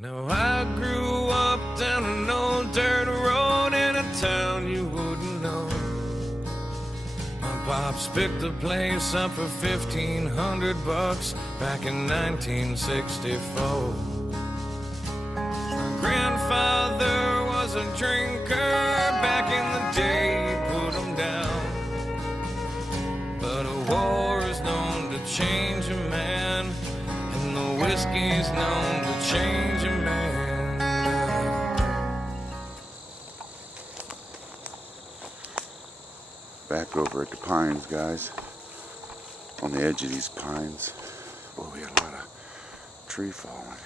Now I grew up down an old dirt road in a town you wouldn't know. My pops picked the place up for $1,500 back in 1964. My grandfather was a drinker back in the day, he put him down. But a war is known to change a man, and the whiskey's known to change a man. Back over at the pines, guys. On the edge of these pines. Boy, we had a lot of tree falling.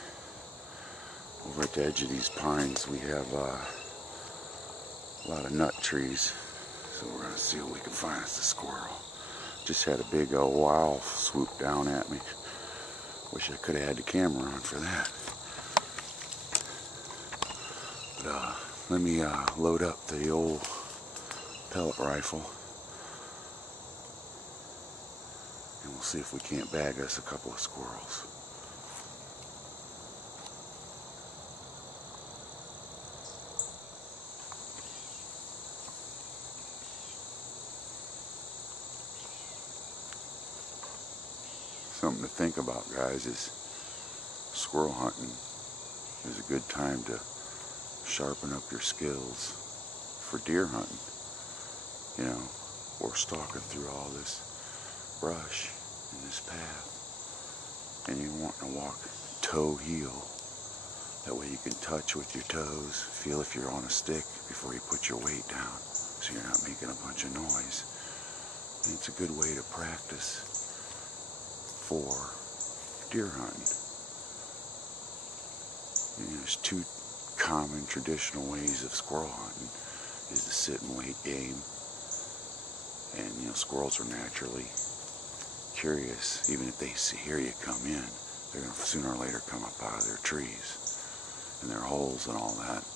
Over at the edge of these pines, we have a lot of nut trees. So we're going to see what we can find. It's a squirrel. Just had a big owl swoop down at me. Wish I could have had the camera on for that. But let me load up the old pellet rifle. And we'll see if we can't bag us a couple of squirrels. Something to think about, guys, is squirrel hunting is a good time to sharpen up your skills for deer hunting, you know, or stalking through all this brush in this path, and you want to walk toe heel. That way you can touch with your toes, feel if you're on a stick before you put your weight down, so you're not making a bunch of noise. And it's a good way to practice for deer hunting. You know, there's two common traditional ways of squirrel hunting, is the sit and wait game. And you know, squirrels are naturally curious. Even if they hear you come in, they're going to sooner or later come up out of their trees and their holes and all that.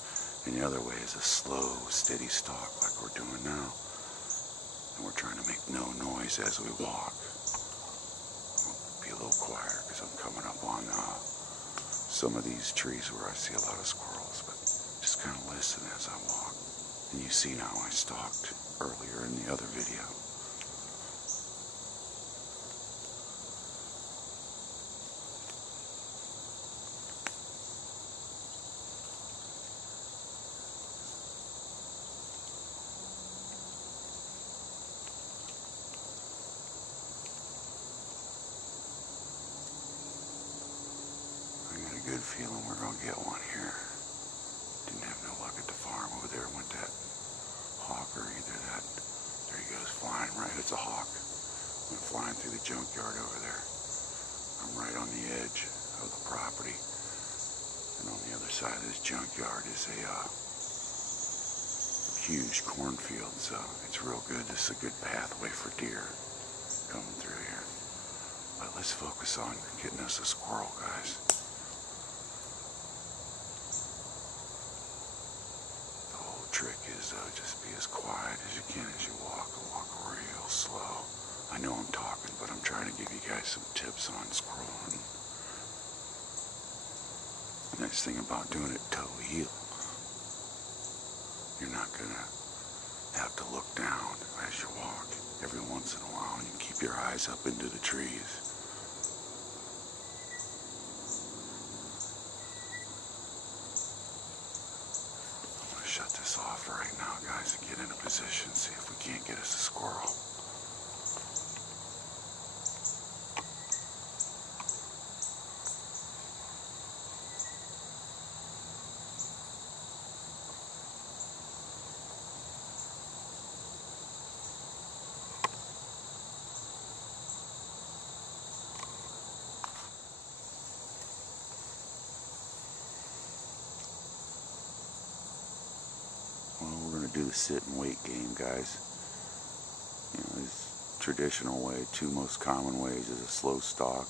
And the other way is a slow, steady stalk like we're doing now. And we're trying to make no noise as we walk. A little quieter because I'm coming up on some of these trees where I see a lot of squirrels, but just kind of listen as I walk. And you see now I stalked earlier in the other video. Good feeling we're gonna get one here. Didn't have no luck at the farm over there. Went that hawk or either that. There he goes flying right. It's a hawk. Went flying through the junkyard over there. I'm right on the edge of the property, and on the other side of this junkyard is a huge cornfield. So it's real good. This is a good pathway for deer coming through here. But let's focus on getting us a squirrel, guys. Trick is just be as quiet as you can as you walk, and walk real slow. I know I'm talking, but I'm trying to give you guys some tips on squirrel hunting. The nice thing about doing it toe heel, you're not gonna have to look down as you walk. Every once in a while, you keep your eyes up into the trees. Shut this off right now, guys, and get in a position, see if we can't get us a squirrel. Do the sit and wait game, guys. You know, this traditional way, two most common ways is a slow stalk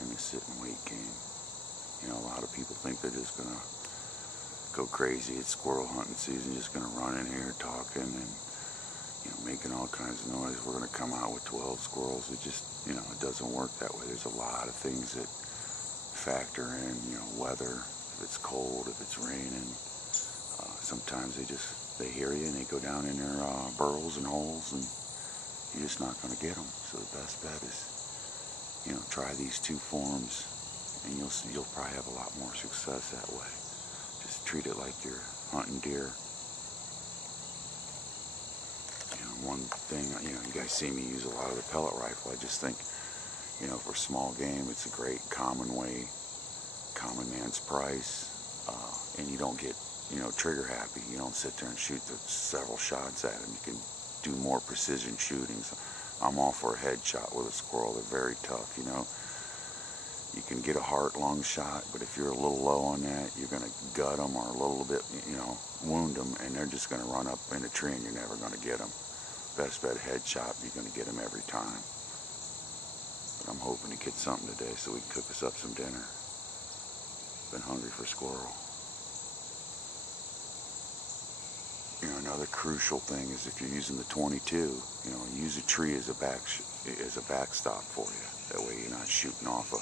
and the sit and wait game. You know, a lot of people think they're just gonna go crazy. It's squirrel hunting season, just gonna run in here talking and, you know, making all kinds of noise. We're gonna come out with 12 squirrels. It just, you know, it doesn't work that way. There's a lot of things that factor in, you know, weather, if it's cold, if it's raining. Sometimes they hear you and they go down in their burrows and holes, and you're just not going to get them. So the best bet is, try these two forms, and you'll probably have a lot more success that way. Just treat it like you're hunting deer. One thing, you guys see me use a lot of the pellet rifle. I just think, for small game, it's a great common way, common man's price, and you don't get, trigger happy. You don't sit there and shoot several shots at them. You can do more precision shooting. So I'm all for a headshot with a squirrel. They're very tough, You can get a heart-lung shot, but if you're a little low on that, you're going to gut them or a little bit, wound them, and they're just going to run up in a tree and you're never going to get them. Best bet headshot, you're going to get them every time. But I'm hoping to get something today so we can cook us up some dinner. Been hungry for squirrel. Another crucial thing is if you're using the .22, use a tree as a backstop for you. That way you're not shooting off a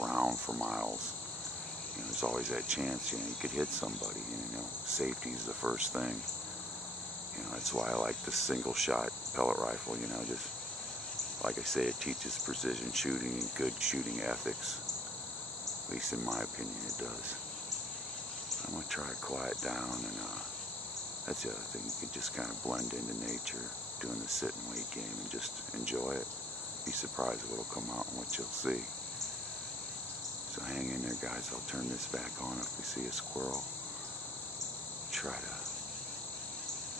round for miles. There's always that chance, you could hit somebody. Safety is the first thing. That's why I like the single shot pellet rifle. Just like I say, it teaches precision shooting and good shooting ethics. At least in my opinion, it does. I'm gonna try to quiet down, and that's the other thing. You can just kind of blend into nature, doing the sit and wait game, and just enjoy it. Be surprised what'll come out and what you'll see. So hang in there, guys. I'll turn this back on if we see a squirrel. Try to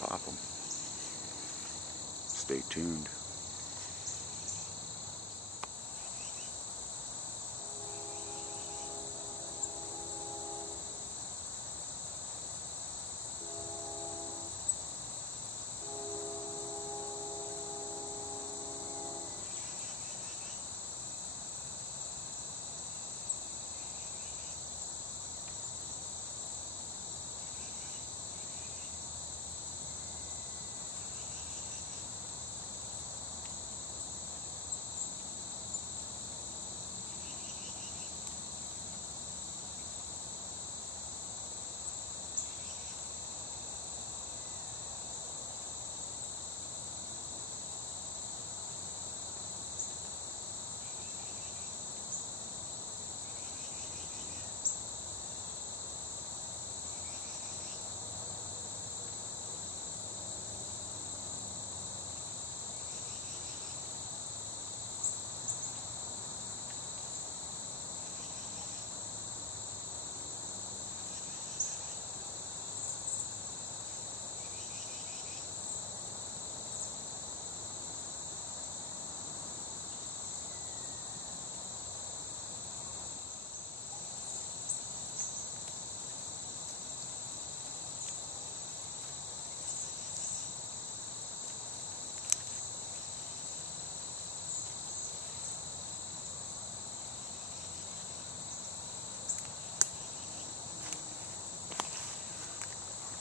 pop them. Stay tuned.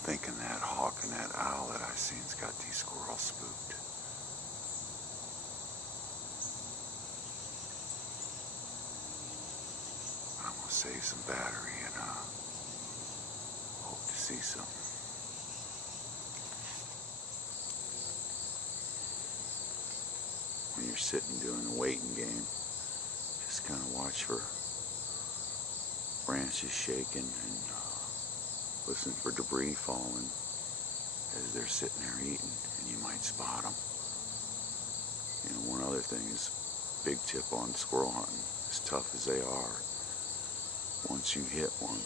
Thinking that hawk and that owl that I've seen's got these squirrels spooked. I'm gonna save some battery and hope to see something. When you're sitting doing the waiting game, just kind of watch for branches shaking and listen for debris falling as they're sitting there eating, and you might spot them. One other thing is, big tip on squirrel hunting, as tough as they are, once you hit one,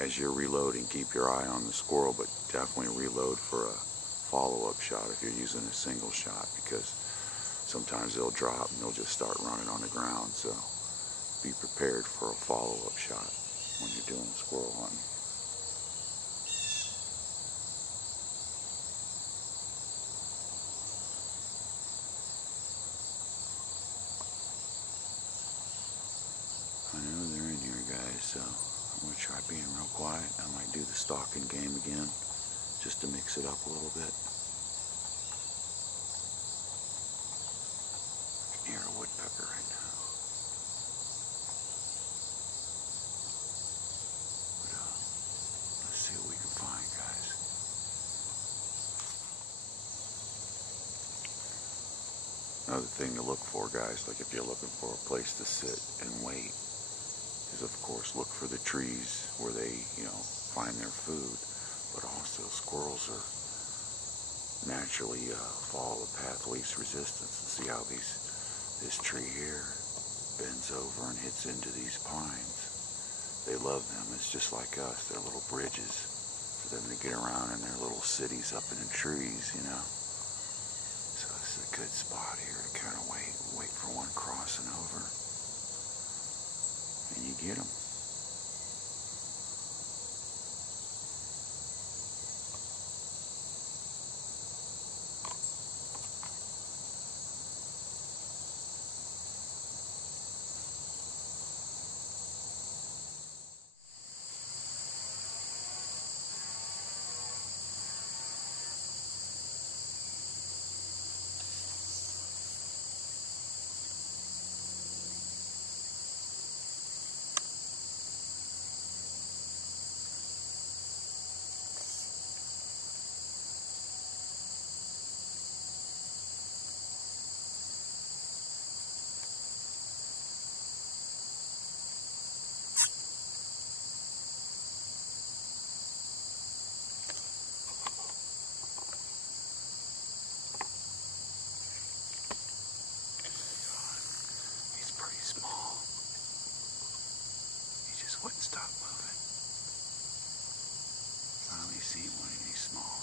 as you're reloading, keep your eye on the squirrel, but definitely reload for a follow-up shot if you're using a single shot, because sometimes they'll drop and they'll just start running on the ground. So be prepared for a follow-up shot when you're doing squirrel hunting. I know they're in here, guys, so I'm going to try being real quiet. I might do the stalking game again, just to mix it up a little bit. I can hear a woodpecker right now. Another thing to look for, guys, like if you're looking for a place to sit and wait, is of course look for the trees where they, find their food. But also squirrels are naturally follow the path least resistance. And see how this tree here bends over and hits into these pines. They love them. It's just like us. They're little bridges for them to get around in their little cities up in the trees, So this is a good spot here to kind of wait for one crossing over. And you get them. Wouldn't stop moving. Finally seen one and he's small.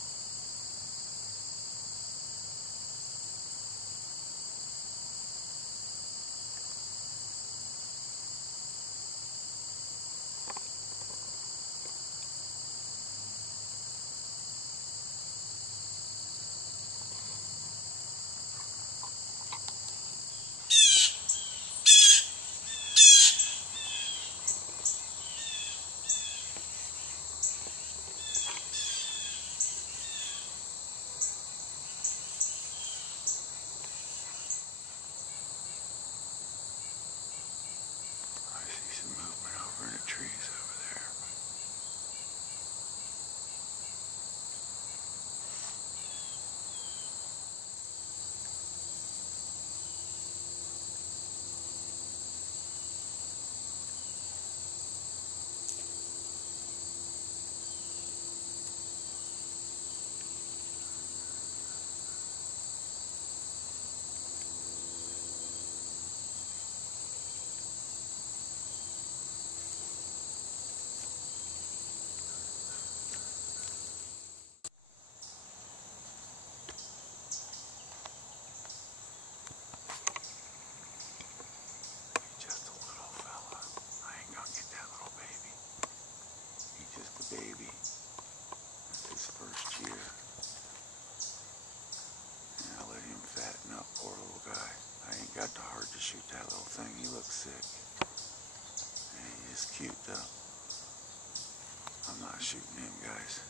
Baby. That's his first year. And I let him fatten up, poor little guy. I ain't got the heart to shoot that little thing. He looks sick. And he's cute though. I'm not shooting him, guys.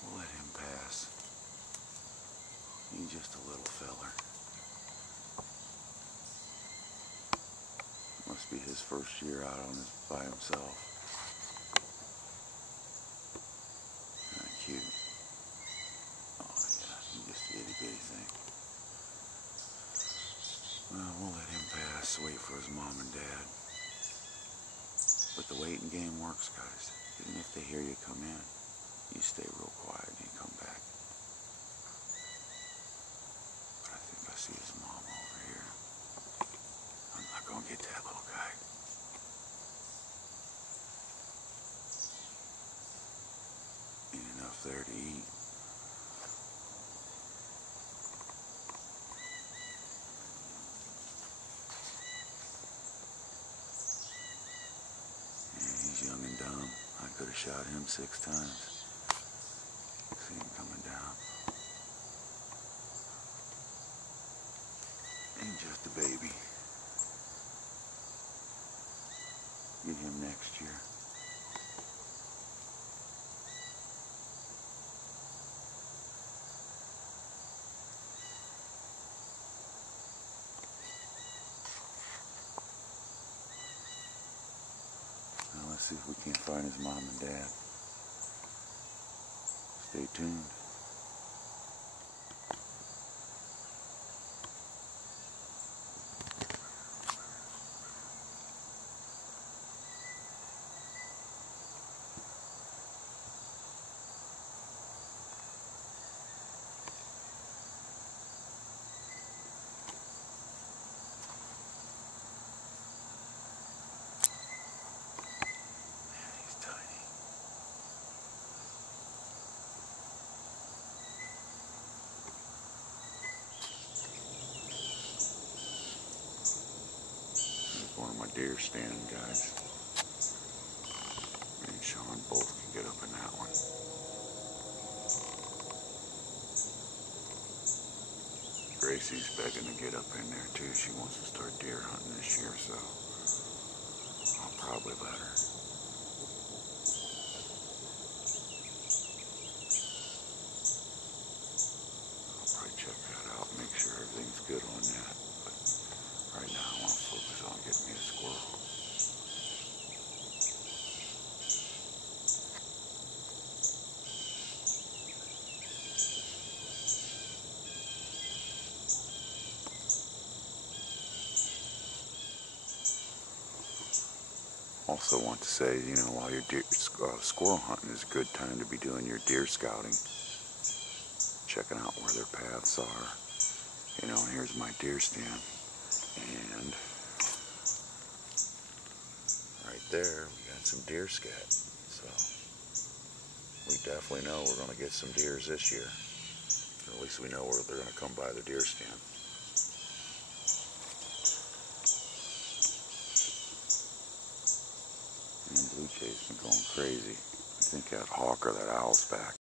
We'll let him pass. He's just a little feller. Must be his first year out by himself. Cute. Oh yeah, he's just a itty bitty thing. Well, we'll let him pass, wait for his mom and dad. But the waiting game works, guys. Even if they hear you come in, you stay real quiet and you come back. But I think I see his mom over here. I'm not gonna get that little guy. Enough there to eat. Yeah, he's young and dumb. I could have shot him 6 times. See him coming down. He's just a baby. Get him next year. Let's see if we can't find his mom and dad. Stay tuned. deer stand, guys. Me and Sean both can get up in that one. Gracie's begging to get up in there too. She wants to start deer hunting this year, so I'll probably let her. I'll probably check that out, make sure everything's good on that. But right now I want to focus on getting me a squirrel. Also want to say, you know, while you're squirrel hunting is a good time to be doing your deer scouting. Checking out where their paths are. You know, and here's my deer stand. And right there, we got some deer scat. So we definitely know we're going to get some deers this year. Or at least we know where they're going to come by the deer stand. And blue jay's been going crazy. I think that hawk or that owl's back.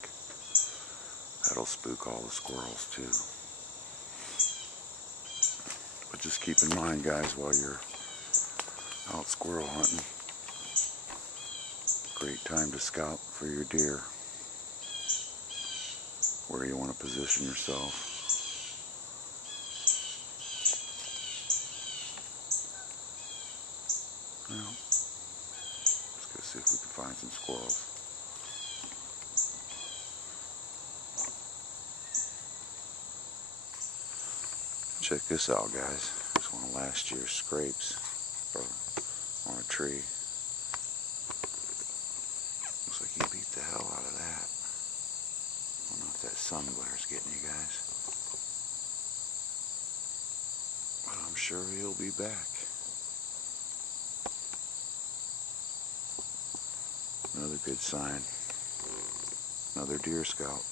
That'll spook all the squirrels too. But just keep in mind, guys, while you're out squirrel hunting, great time to scout for your deer. Where you want to position yourself. Well, let's go see if we can find some squirrels. Check this out, guys. It's one of last year's scrapes on a tree. Looks like he beat the hell out of that. I don't know if that sun glare's getting you guys. But I'm sure he'll be back. Another good sign. Another deer scout.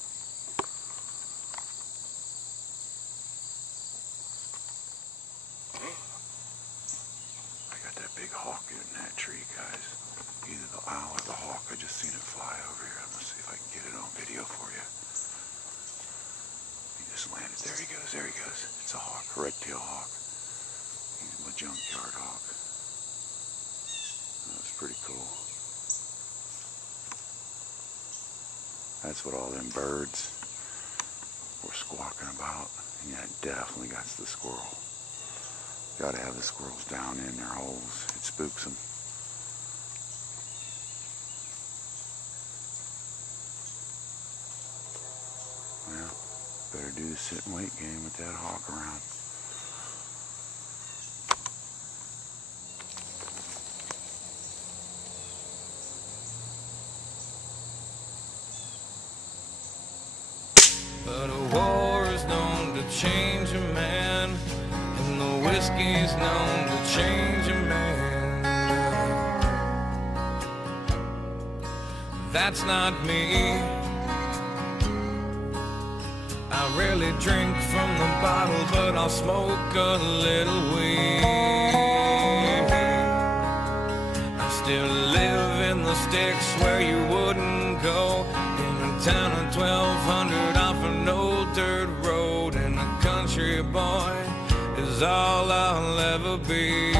Big hawk in that tree, guys. Either the owl or the hawk. I just seen it fly over here. I'm gonna see if I can get it on video for you. He just landed. There he goes. There he goes. It's a hawk, a red-tailed hawk. He's my junkyard hawk. That's pretty cool. That's what all them birds were squawking about. And yeah, definitely got the squirrel. Gotta have the squirrels down in their holes. It spooks them. Well, better do the sit and wait game with that hawk around. But a war is known to change a man, and the whiskey's known to change a man. That's not me. I rarely drink from the bottle, but I'll smoke a little weed. I still live in the sticks where you wouldn't go, in a town of 1,200 off an old dirt road, and a country boy is all I'll ever be.